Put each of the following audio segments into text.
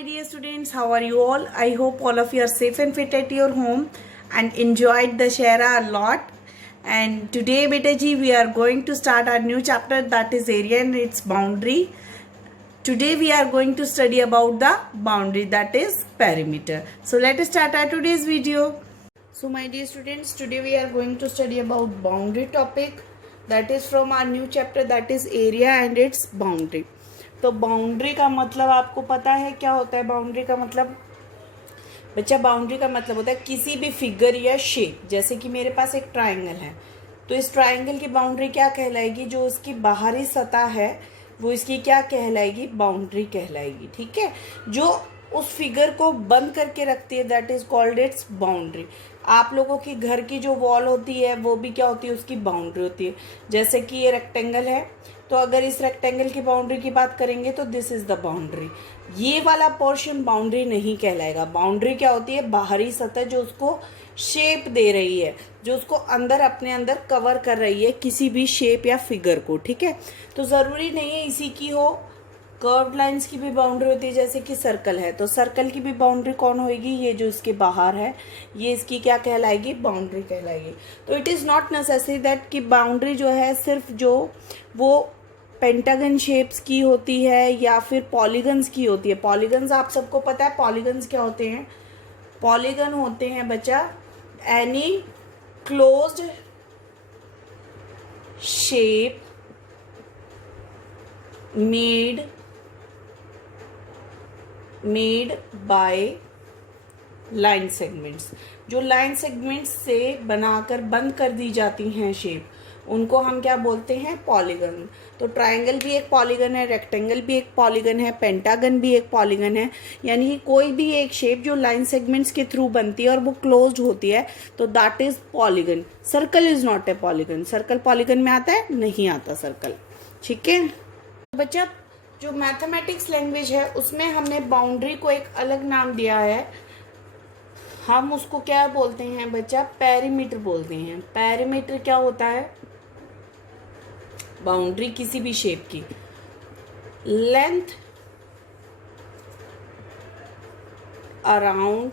my dear students, how are you all? I hope all of you are safe and fit at your home and enjoyed the Shara a lot. And today, beta ji, we are going to start our new chapter, that is area and its boundary. Today we are going to study about the boundary, that is perimeter. So let us start our today's video. So my dear students, today we are going to study about boundary topic, that is from our new chapter, that is area and its boundary. तो boundary का मतलब आपको पता है क्या होता है? Boundary का मतलब बच्चा, बाउंड्री का मतलब होता है किसी भी फिगर या शेप. जैसे कि मेरे पास एक ट्रायंगल है, तो इस ट्रायंगल की बाउंड्री क्या कहलाएगी? जो उसकी बाहरी सतह है वो इसकी क्या कहलाएगी? बाउंड्री कहलाएगी. ठीक है, जो उस फिगर को बंद करके रखती है, that is called its boundary. आप लोगों की घर की जो वॉल होती है वो भी क्या होती है? उसकी बाउंड्री होती है. जैसे कि ये रेक्टेंगल है, तो अगर इस रेक्टेंगल की बाउंड्री की बात करेंगे तो दिस इज द बाउंड्री. ये वाला पोर्शन बाउंड्री नहीं कहलाएगा. बाउंड्री क्या होती है? बाहरी सतह जो उसको शेप दे रही है, जो उसको अंदर अपने अंदर कवर कर रही है किसी भी शेप या फिगर को. ठीक है, तो ज़रूरी नहीं है इसी की हो. कर्व लाइंस की भी बाउंड्री होती है. जैसे कि सर्कल है, तो सर्कल की भी बाउंड्री कौन होएगी? ये जो इसके बाहर है, ये इसकी क्या कहलाएगी? बाउंड्री कहलाएगी. तो it is not necessary that कि बाउंड्री जो है सिर्फ जो वो पेंटागन शेप्स की होती है या फिर पॉलीगन्स की होती है. पॉलीगन्स आप सबको पता है. पॉलीगन्स क्या होते हैं? पॉलीगन होते हैं बच्चा any closed shape made by line segments. जो लाइन सेगमेंट्स से बनाकर बंद कर दी जाती हैं शेप, उनको हम क्या बोलते हैं? पॉलीगन. तो ट्रायंगल भी एक पॉलीगन है, रेक्टेंगल भी एक पॉलीगन है, पेंटागन भी एक पॉलीगन है. यानी कि कोई भी एक शेप जो लाइन सेगमेंट्स के थ्रू बनती है और वो क्लोज्ड होती है, तो that is polygon. Circle is not a polygon. Circle polygon में आता है? नहीं आता सर्कल. ठीक है बच्चा, जो मैथमेटिक्स लैंग्वेज है उसमें हमने बाउंड्री को एक अलग नाम दिया है. हम उसको क्या बोलते हैं बच्चा? पेरीमीटर बोलते हैं. पेरीमीटर क्या होता है? बाउंड्री किसी भी शेप की length around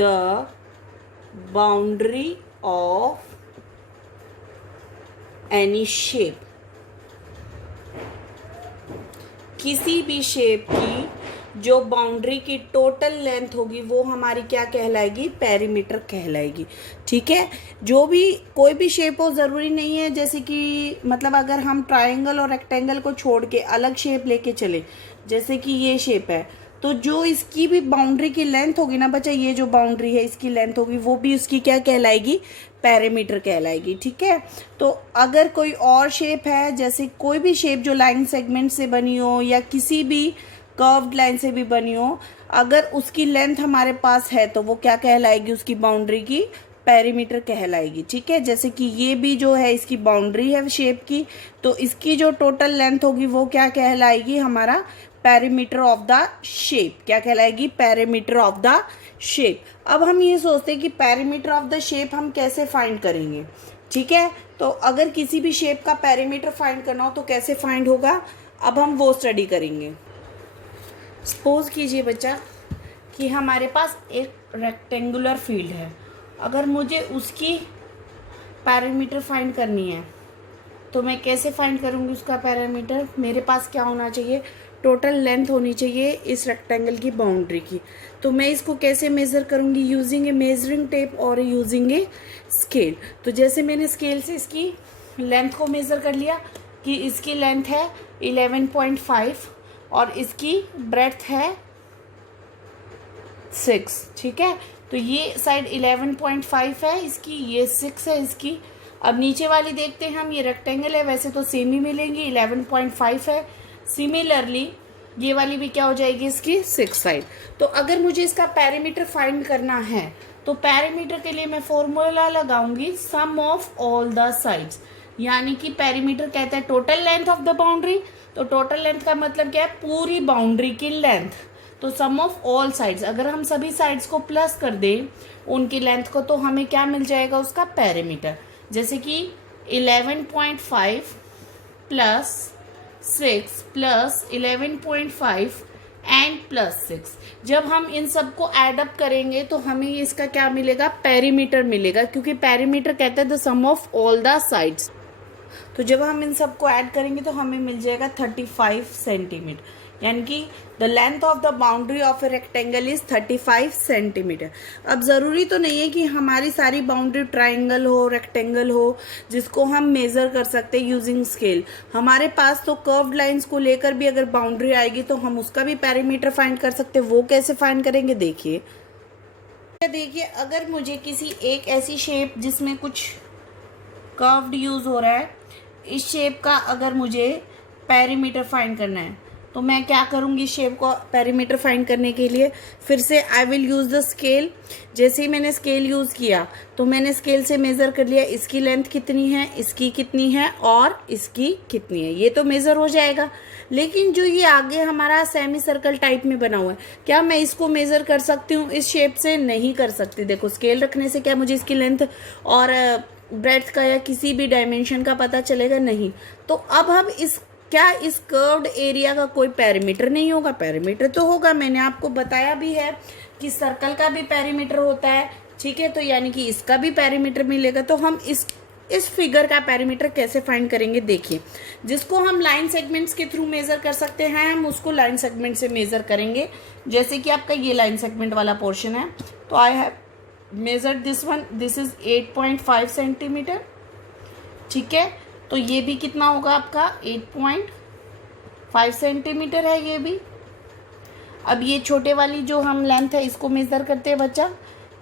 the boundary of any shape. किसी भी शेप की जो बाउंड्री की टोटल लेंथ होगी वो हमारी क्या कहलाएगी? पेरीमीटर कहलाएगी. ठीक है, जो भी कोई भी शेप हो, ज़रूरी नहीं है. जैसे कि मतलब अगर हम ट्रायंगल और रेक्टेंगल को छोड़ के अलग शेप लेके चले, जैसे कि ये शेप है, तो जो इसकी भी बाउंड्री की लेंथ होगी ना बच्चा, ये जो बाउंड्री है इसकी लेंथ होगी, वो भी उसकी क्या कहलाएगी? पेरीमीटर कहलाएगी. ठीक है, तो अगर कोई और शेप है, जैसे कोई भी शेप जो लाइन सेगमेंट से बनी हो या किसी भी कर्व्ड लाइन से भी बनी हो, अगर उसकी लेंथ हमारे पास है तो वो क्या कहलाएगी? उसकी बाउंड्री की पेरीमीटर कहलाएगी. ठीक है, जैसे कि ये भी जो है इसकी बाउंड्री है शेप की, तो इसकी जो टोटल लेंथ होगी वो क्या कहलाएगी? हमारा पेरीमीटर ऑफ द शेप. क्या कहलाएगी? Perimeter of the shape. अब हम ये सोचते हैं कि पेरीमीटर ऑफ द शेप हम कैसे फाइंड करेंगे. ठीक है, तो अगर किसी भी शेप का पेरीमीटर फाइंड करना हो तो कैसे फाइंड होगा? अब हम वो स्टडी करेंगे. सपोज कीजिए बच्चा कि हमारे पास एक रेक्टेंगुलर फील्ड है. अगर मुझे उसकी पैरामीटर फाइंड करनी है तो मैं कैसे फाइंड करूँगी उसका पैरामीटर? मेरे पास क्या होना चाहिए? टोटल लेंथ होनी चाहिए इस रेक्टेंगल की बाउंड्री की. तो मैं इसको कैसे मेज़र करूँगी? यूजिंग ए मेजरिंग टेप और यूजिंग ए स्केल. तो जैसे मैंने स्केल से इसकी लेंथ को मेज़र कर लिया कि इसकी लेंथ है 11.5 और इसकी ब्रेड्थ है 6. ठीक है, तो ये साइड 11.5 है इसकी, ये 6 है इसकी. अब नीचे वाली देखते हैं हम. ये रेक्टेंगल है, वैसे तो सेम ही मिलेंगी, 11.5 है. सिमिलरली ये वाली भी क्या हो जाएगी? इसकी 6 साइड. तो अगर मुझे इसका पैरामीटर फाइंड करना है तो पैरामीटर के लिए मैं फॉर्मूला लगाऊंगी सम ऑफ ऑल द साइड्स. यानी कि पैरामीटर कहता है total length of the boundary. तो टोटल लेंथ का मतलब क्या है? पूरी बाउंड्री की लेंथ. तो सम ऑफ ऑल साइड्स, अगर हम सभी साइड्स को प्लस कर दें उनकी लेंथ को, तो हमें क्या मिल जाएगा? उसका पैरामीटर. जैसे कि 11.5 प्लस 6 प्लस 11.5 एंड +6। जब हम इन सबको एडअप करेंगे तो हमें इसका क्या मिलेगा, पेरीमीटर मिलेगा, क्योंकि पेरीमीटर कहता है the sum of all the sides. तो जब हम इन सबको ऐड करेंगे तो हमें मिल जाएगा 35 सेंटीमीटर, यानी कि the length of the boundary of a rectangle is 35 centimetre. अब ज़रूरी तो नहीं है कि हमारी सारी बाउंड्री ट्राइंगल हो, रेक्टेंगल हो, जिसको हम मेज़र कर सकते हैं यूजिंग स्केल। हमारे पास तो कर्व्ड लाइंस को लेकर भी अगर बाउंड्री आएगी तो हम उसका भी पेरीमीटर फाइंड कर सकते हैं। वो कैसे फाइंड करेंगे, देखिए अगर मुझे किसी एक ऐसी शेप जिसमें कुछ कर्व्ड यूज़ हो रहा है, इस शेप का अगर मुझे पेरीमीटर फाइंड करना है तो मैं क्या करूँगी, शेप को पेरीमीटर फाइंड करने के लिए फिर से I will use the scale. जैसे ही मैंने स्केल यूज़ किया तो मैंने स्केल से मेज़र कर लिया इसकी लेंथ कितनी है, इसकी कितनी है और इसकी कितनी है, ये तो मेज़र हो जाएगा। लेकिन जो ये आगे हमारा सेमी सर्कल टाइप में बना हुआ है, क्या मैं इसको मेज़र कर सकती हूँ इस शेप से? नहीं कर सकती। देखो स्केल रखने से क्या मुझे इसकी लेंथ और ब्रेड्थ का या किसी भी डायमेंशन का पता चलेगा? नहीं। तो अब हम इस कर्व्ड एरिया का कोई पेरीमीटर नहीं होगा? पेरीमीटर तो होगा, मैंने आपको बताया भी है कि सर्कल का भी पेरीमीटर होता है, ठीक है। तो यानी कि इसका भी पेरीमीटर मिलेगा। तो हम इस फिगर का पेरीमीटर कैसे फाइंड करेंगे, देखिए। जिसको हम लाइन सेगमेंट्स के थ्रू मेज़र कर सकते हैं, हम उसको लाइन सेगमेंट से मेज़र करेंगे। जैसे कि आपका ये लाइन सेगमेंट वाला पोर्शन है, तो I have measure this one, this is 8.5 centimetre, ठीक है। तो ये भी कितना होगा आपका 8.5 सेंटीमीटर है ये भी। अब ये छोटे वाली जो हम लेंथ है इसको मेज़र करते हैं बच्चा।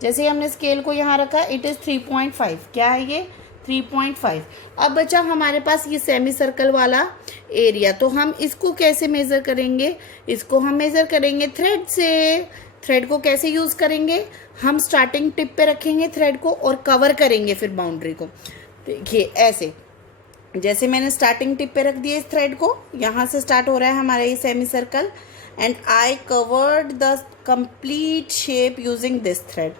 जैसे हमने स्केल को यहाँ रखा, इट इज़ 3.5, क्या है ये 3.5। अब बच्चा हमारे पास ये सेमी सर्कल वाला एरिया, तो हम इसको कैसे मेज़र करेंगे? इसको हम मेज़र करेंगे थ्रेड से। थ्रेड को कैसे यूज़ करेंगे, हम स्टार्टिंग टिप पे रखेंगे थ्रेड को और कवर करेंगे फिर बाउंड्री को। देखिए ऐसे, जैसे मैंने स्टार्टिंग टिप पे रख दिया इस थ्रेड को, यहाँ से स्टार्ट हो रहा है हमारा ये semi circle, and I covered the complete shape using this thread.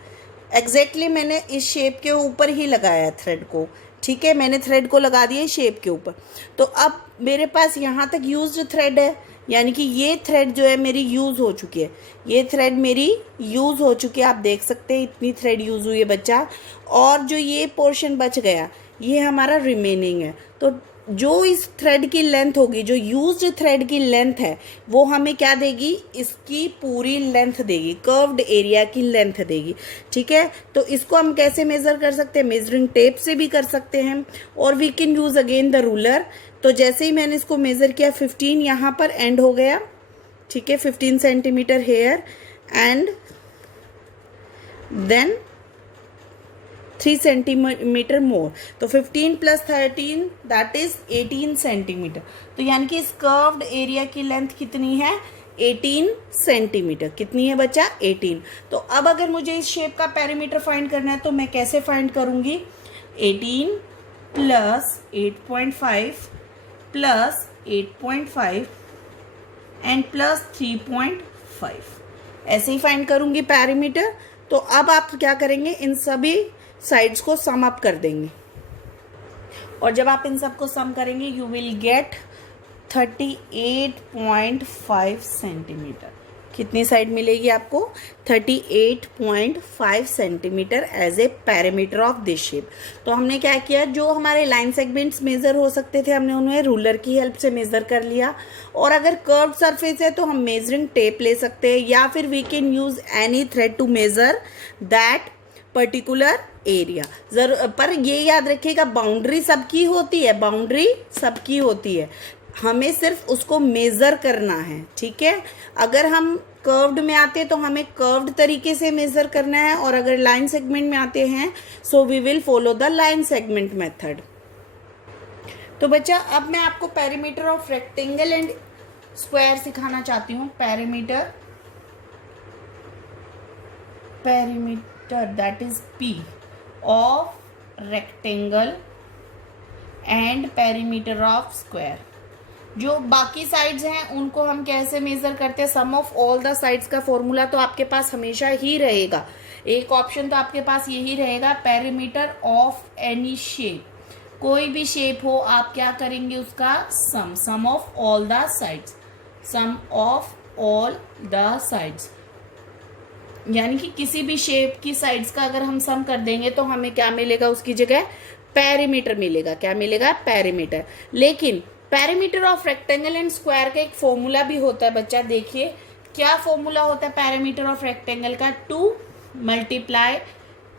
Exactly मैंने इस शेप के ऊपर ही लगाया थ्रेड को, ठीक है। मैंने थ्रेड को लगा दिया शेप के ऊपर। तो अब मेरे पास यहाँ तक यूज्ड थ्रेड है, यानी कि ये थ्रेड जो है मेरी यूज़ हो चुकी है, ये थ्रेड मेरी यूज़ हो चुकी है। आप देख सकते हैं इतनी थ्रेड यूज़ हुई है बच्चा। और जो ये पोर्शन बच गया ये हमारा रिमेनिंग है। तो जो इस थ्रेड की लेंथ होगी, जो यूज्ड थ्रेड की लेंथ है, वो हमें क्या देगी, इसकी पूरी लेंथ देगी, कर्व्ड एरिया की लेंथ देगी, ठीक है। तो इसको हम कैसे मेज़र कर सकते हैं? मेजरिंग टेप से भी कर सकते हैं, और we can use again the ruler. तो जैसे ही मैंने इसको मेज़र किया 15 यहाँ पर एंड हो गया, ठीक है, 15 centimetre here and then 3 centimetre more. तो 15 + 13 दैट इज 18 सेंटीमीटर। तो यानी कि इस कर्व्ड एरिया की लेंथ कितनी है, 18 सेंटीमीटर। कितनी है बच्चा, 18। तो अब अगर मुझे इस शेप का पेरीमीटर फाइंड करना है तो मैं कैसे फाइंड करूँगी, 18 + 8.5 + 8.5 एंड +3.5, ऐसे ही फाइंड करूँगी पेरीमीटर। तो अब आप क्या करेंगे, इन सभी साइड्स को सम अप कर देंगे, और जब आप इन सबको सम करेंगे यू विल गेट 38.5 सेंटीमीटर। कितनी साइड मिलेगी आपको, 38.5 centimetre as a perimeter of this shape. तो हमने क्या किया, जो हमारे लाइन सेगमेंट्स मेज़र हो सकते थे हमने उन्हें रूलर की हेल्प से मेज़र कर लिया। और अगर कर्व्ड सरफेस है तो हम मेजरिंग टेप ले सकते हैं, या फिर we can use any thread to measure that particular area. पर ये याद रखिएगा, बाउंड्री सबकी होती है, बाउंड्री सबकी होती है, हमें सिर्फ उसको मेज़र करना है, ठीक है। अगर हम कर्व्ड में आते हैं तो हमें कर्व्ड तरीके से मेज़र करना है, और अगर लाइन सेगमेंट में आते हैं so we will follow the line segment method. तो बच्चा अब मैं आपको perimeter of rectangle and square सिखाना चाहती हूँ। Perimeter that is P of rectangle and perimeter of square. जो बाकी साइड्स हैं उनको हम कैसे मेज़र करते हैं, सम ऑफ ऑल द साइड्स का फॉर्मूला तो आपके पास हमेशा ही रहेगा। एक ऑप्शन तो आपके पास यही रहेगा, पेरीमीटर ऑफ एनी शेप। कोई भी शेप हो आप क्या करेंगे, उसका sum of all the sides, sum of all the sides, यानी कि किसी भी शेप की साइड्स का अगर हम सम कर देंगे तो हमें क्या मिलेगा, उसकी जगह पेरीमीटर मिलेगा। क्या मिलेगा, पेरीमीटर। लेकिन perimeter of rectangle and square का एक फॉर्मूला भी होता है बच्चा। देखिए क्या फॉर्मूला होता है पेरीमीटर ऑफ रेक्टेंगल का, 2 मल्टीप्लाई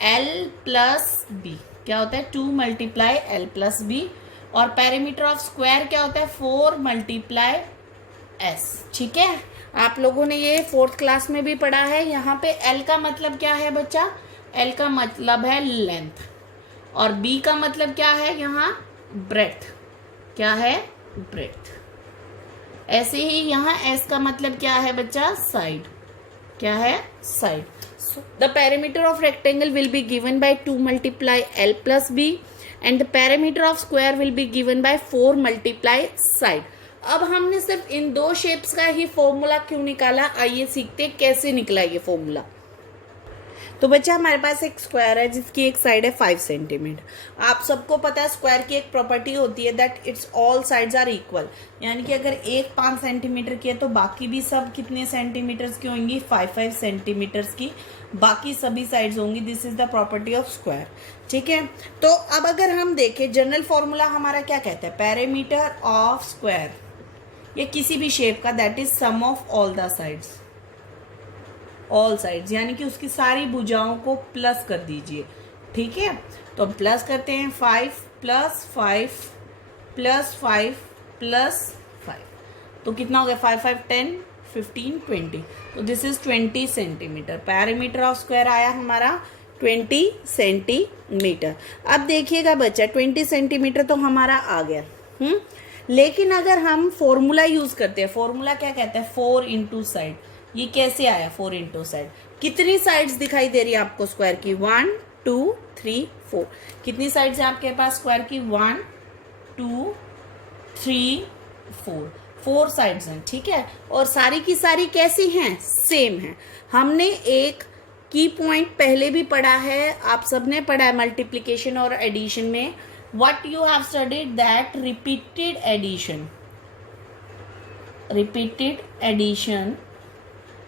L प्लस बी। क्या होता है, 2 मल्टीप्लाई L प्लस बी। और पेरीमीटर ऑफ स्क्वायर क्या होता है, 4 मल्टीप्लाई S। ठीक है, आप लोगों ने ये 4th क्लास में भी पढ़ा है। यहाँ पे L का मतलब क्या है बच्चा, L का मतलब है लेंथ, और B का मतलब क्या है यहाँ, ब्रेथ। क्या है, ब्रेथ। ऐसे ही यहाँ S का मतलब क्या है बच्चा, साइड। क्या है, side. The perimeter of rectangle will be given by 2 multiply L plus B and the perimeter of square will be given by 4 multiply side. अब हमने सिर्फ इन दो शेप्स का ही फॉर्मूला क्यों निकाला, आइए सीखते कैसे निकला ये फॉर्मूला। तो बच्चा हमारे पास एक स्क्वायर है जिसकी एक साइड है 5 सेंटीमीटर। आप सबको पता है स्क्वायर की एक प्रॉपर्टी होती है that its all sides are equal, यानी कि अगर एक 5 सेंटीमीटर की है तो बाकी भी सब कितने सेंटीमीटर्स की होंगी, 5 सेंटीमीटर्स की बाकी सभी साइड्स होंगी। This is the property of square. ठीक है, तो अब अगर हम देखें जनरल फॉर्मूला हमारा क्या कहता है, पेरीमीटर ऑफ स्क्वायर ये किसी भी शेप का, that is sum of all the sides. All sides यानी कि उसकी सारी भुजाओं को प्लस कर दीजिए। ठीक है, तो हम प्लस करते हैं 5 प्लस 5 प्लस 5 प्लस 5, तो कितना हो गया, 5 5 10 15 20, तो this is 20 centimetre. Perimeter of square आया हमारा 20 सेंटीमीटर। अब देखिएगा बच्चा 20 सेंटीमीटर तो हमारा आ गया। लेकिन अगर हम फॉर्मूला यूज करते हैं, फॉर्मूला क्या कहता है, 4 इंटू साइड। ये कैसे आया, 4 इंटू साइड। कितनी साइड्स दिखाई दे रही है आपको स्क्वायर की, 1 2 3 4। कितनी साइड्स है आपके पास स्क्वायर की, 1 2 3 4, 4 साइड्स हैं। ठीक है, और सारी की सारी कैसी हैं, सेम है। हमने एक की पॉइंट पहले भी पढ़ा है, आप सबने पढ़ा है मल्टीप्लिकेशन और एडिशन में। What you have studied that repeated addition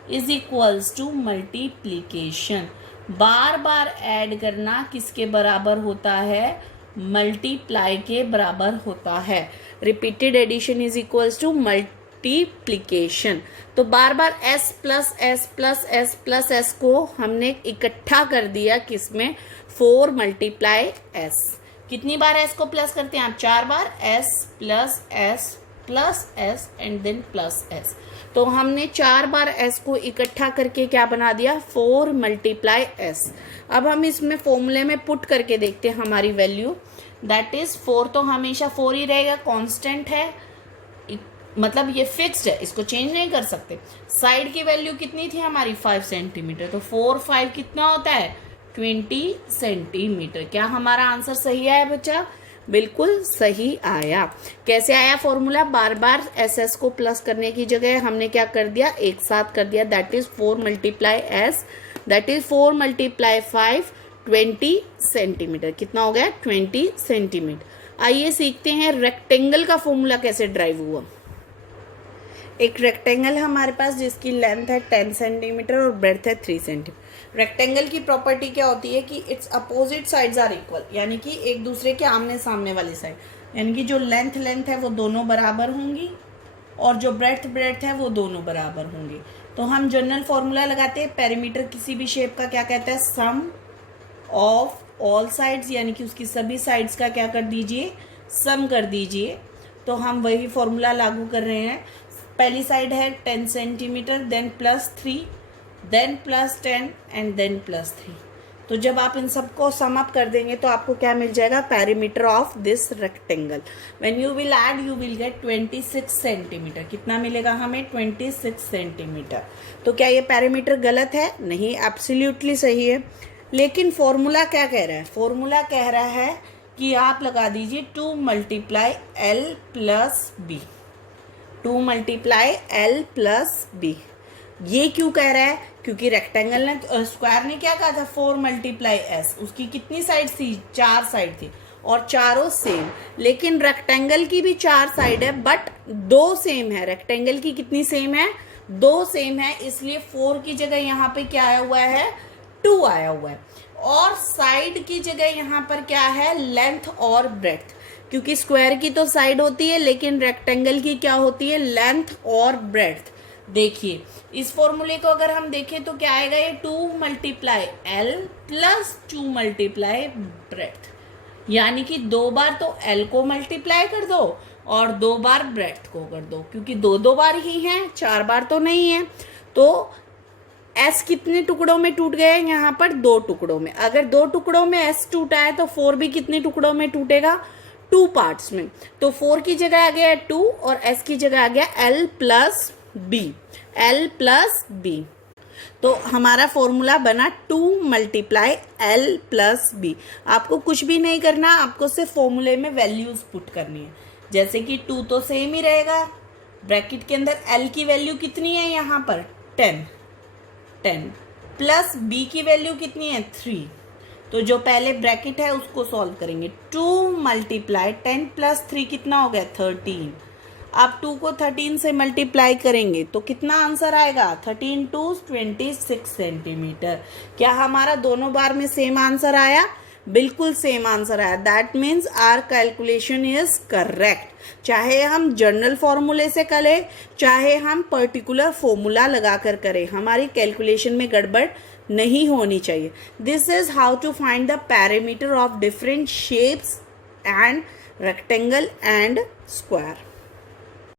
is equals to multiplication। Bar bar add करना किसके बराबर होता है, मल्टीप्लाई के बराबर होता है। Repeated addition is equals to multiplication. तो बार बार s plus S plus S plus S को हमने इकट्ठा कर दिया किसमें, 4 मल्टीप्लाई s। कितनी बार s को प्लस करते हैं आप, 4 बार, s plus S and then plus s। तो हमने 4 बार s को इकट्ठा करके क्या बना दिया, 4 मल्टीप्लाई s। अब हम इसमें फॉर्मूले में पुट करके देखते हैं हमारी वैल्यू, दैट इज 4 तो हमेशा 4 ही रहेगा, कांस्टेंट है, मतलब ये फिक्स्ड है, इसको चेंज नहीं कर सकते। साइड की वैल्यू कितनी थी हमारी, 5 सेंटीमीटर, तो 4 5 कितना होता है, 20 सेंटीमीटर। क्या हमारा आंसर सही आया बच्चा, बिल्कुल सही आया। कैसे आया फॉर्मूला, बार बार एस एस को प्लस करने की जगह हमने क्या कर दिया, एक साथ कर दिया, that is 4 multiply S, that is 4 multiply 5 20 centimetre. कितना हो गया, 20 सेंटीमीटर। आइए सीखते हैं रेक्टेंगल का फॉर्मूला कैसे ड्राइव हुआ। एक रेक्टेंगल है हमारे पास जिसकी लेंथ है 10 सेंटीमीटर और ब्रेड्थ है 3 सेंटीमीटर। रेक्टेंगल की प्रॉपर्टी क्या होती है कि its opposite sides are equal, यानी कि एक दूसरे के आमने सामने वाली साइड, यानी कि जो लेंथ है वो दोनों बराबर होंगी और जो ब्रेड्थ है वो दोनों बराबर होंगी। तो हम जनरल फॉर्मूला लगाते हैं, पेरीमीटर किसी भी शेप का क्या कहता है, सम ऑफ ऑल साइड्स, यानी कि उसकी सभी साइड्स का क्या कर दीजिए, सम कर दीजिए। तो हम वही फॉर्मूला लागू कर रहे हैं। पहली साइड है 10 centimetre, then plus 3, then plus 10 and then plus 3। तो जब आप इन सबको सम अप कर देंगे तो आपको क्या मिल जाएगा, perimeter of this rectangle. When you will add you will gate 26 centimetre. कितना मिलेगा हमें, 26 सेंटीमीटर। तो क्या ये पेरीमीटर गलत है, नहीं, एब्सोल्युटली सही है। लेकिन फॉर्मूला क्या कह रहा है, फॉर्मूला कह रहा है कि आप लगा दीजिए 2 multiply L plus B, 2 multiply L plus B. ये क्यों कह रहा है, क्योंकि रेक्टेंगल ने, स्क्वायर ने क्या कहा था, 4 मल्टीप्लाई एस, उसकी कितनी साइड थी, 4 साइड थी और चारों सेम। लेकिन रेक्टेंगल की भी 4 साइड है बट 2 सेम है। रेक्टेंगल की कितनी सेम है, दो सेम है, इसलिए 4 की जगह यहाँ पे क्या आया हुआ है, 2 आया हुआ है। और साइड की जगह यहाँ पर क्या है, लेंथ और ब्रेड्थ, क्योंकि स्क्वायर की तो साइड होती है लेकिन रेक्टेंगल की क्या होती है, लेंथ और ब्रेड्थ। देखिए इस फॉर्मूले को अगर हम देखें तो क्या आएगा, ये 2 multiply L plus 2 multiply breadth, यानी कि 2 बार तो एल को मल्टीप्लाई कर दो और 2 बार ब्रेड्थ को कर दो, क्योंकि 2 बार ही हैं, 4 बार तो नहीं है। तो एस कितने टुकड़ों में टूट गए, यहाँ पर 2 टुकड़ों में। अगर 2 टुकड़ों में एस टूटा है तो 4 भी कितने टुकड़ों में टूटेगा, 2 पार्ट्स में। तो 4 की जगह आ गया 2 और एस की जगह आ गया L plus B, L plus B. तो हमारा फॉर्मूला बना 2 मल्टीप्लाई एल प्लस बी। आपको कुछ भी नहीं करना, आपको सिर्फ फॉर्मूले में वैल्यूज पुट करनी है। जैसे कि 2 तो सेम ही रहेगा, ब्रैकेट के अंदर एल की वैल्यू कितनी है, यहाँ पर 10 प्लस बी की वैल्यू कितनी है, 3। तो जो पहले ब्रैकेट है उसको सॉल्व करेंगे। 2 मल्टीप्लाई 10 प्लस 3 कितना हो गया, 13। अब 2 को 13 से मल्टीप्लाई करेंगे तो कितना आंसर आएगा, 13 2 26 सेंटीमीटर। क्या हमारा दोनों बार में सेम आंसर आया, बिल्कुल सेम आंसर आया। That means our calculation is correct. चाहे हम जनरल फॉर्मूले से करें, चाहे हम पर्टिकुलर फॉर्मूला लगाकर करें, हमारी कैलकुलेशन में गड़बड़ नहीं होनी चाहिए। This is how to find the parameter of different shapes and rectangle and square.